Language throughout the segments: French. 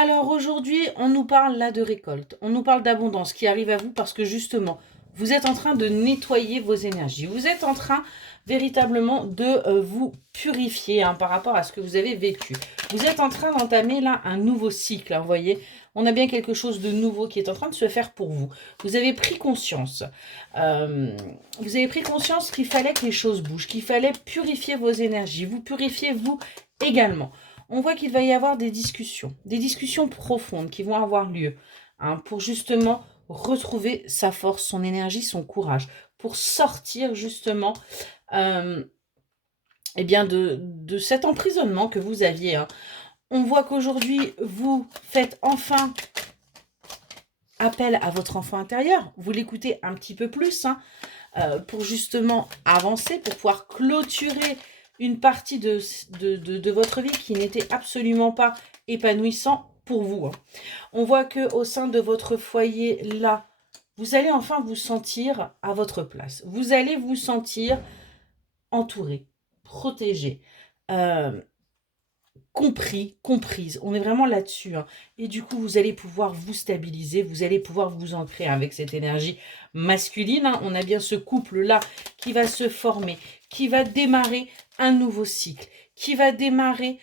Alors aujourd'hui, on nous parle là de récolte, on nous parle d'abondance qui arrive à vous parce que justement, vous êtes en train de nettoyer vos énergies. Vous êtes en train véritablement de vous purifier par rapport à ce que vous avez vécu. Vous êtes en train d'entamer là un nouveau cycle, vous voyez. On a bien quelque chose de nouveau qui est en train de se faire pour vous. Vous avez pris conscience. euh, vous avez pris conscience qu'il fallait que les choses bougent, qu'il fallait purifier vos énergies. Vous purifiez vous également. On voit qu'il va y avoir des discussions profondes qui vont avoir lieu pour justement retrouver sa force, son énergie, son courage, pour sortir justement eh bien de cet emprisonnement que vous aviez. On voit qu'aujourd'hui, vous faites enfin appel à votre enfant intérieur, vous l'écoutez un petit peu plus pour justement avancer, pour pouvoir clôturer une partie de votre vie qui n'était absolument pas épanouissant pour vous. On voit que au sein de votre foyer, là, vous allez enfin vous sentir à votre place. Vous allez vous sentir entouré, protégé, compris, comprise. On est vraiment là-dessus. Et du coup, vous allez pouvoir vous stabiliser, vous allez pouvoir vous ancrer avec cette énergie masculine. On a bien ce couple-là qui va se former, qui va démarrer un nouveau cycle, qui va démarrer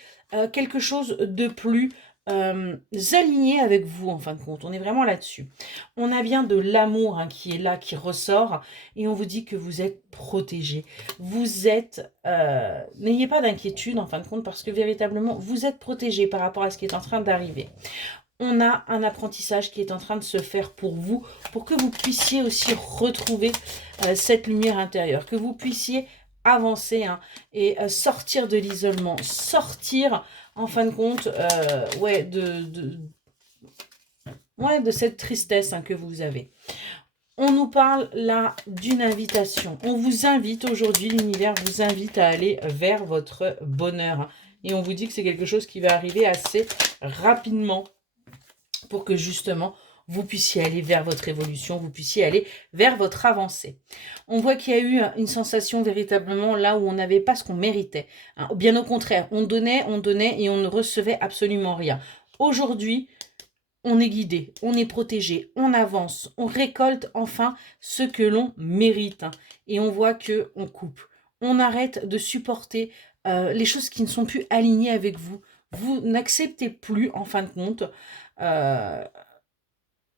quelque chose de plus aligné avec vous, en fin de compte. On est vraiment là-dessus. On a bien de l'amour qui est là, qui ressort, et on vous dit que vous êtes protégé. Vous êtes... n'ayez pas d'inquiétude, en fin de compte, parce que véritablement, vous êtes protégé par rapport à ce qui est en train d'arriver. On a un apprentissage qui est en train de se faire pour vous, pour que vous puissiez aussi retrouver cette lumière intérieure, que vous puissiez avancer et sortir de l'isolement, sortir en fin de compte de cette tristesse que vous avez. On nous parle là d'une invitation. On vous invite aujourd'hui, l'univers vous invite à aller vers votre bonheur. Et on vous dit que c'est quelque chose qui va arriver assez rapidement pour que justement vous puissiez aller vers votre évolution, vous puissiez aller vers votre avancée. On voit qu'il y a eu une sensation véritablement là où on n'avait pas ce qu'on méritait. Bien au contraire, on donnait et on ne recevait absolument rien. Aujourd'hui, on est guidé, on est protégé, on avance, on récolte enfin ce que l'on mérite. Et on voit que on coupe. On arrête de supporter les choses qui ne sont plus alignées avec vous. Vous n'acceptez plus, en fin de compte,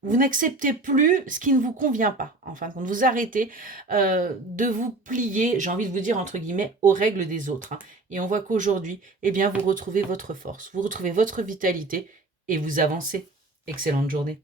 vous n'acceptez plus ce qui ne vous convient pas. En fin de compte, vous arrêtez de vous plier, j'ai envie de vous dire entre guillemets, aux règles des autres. Et on voit qu'aujourd'hui, eh bien, vous retrouvez votre force, vous retrouvez votre vitalité et vous avancez. Excellente journée.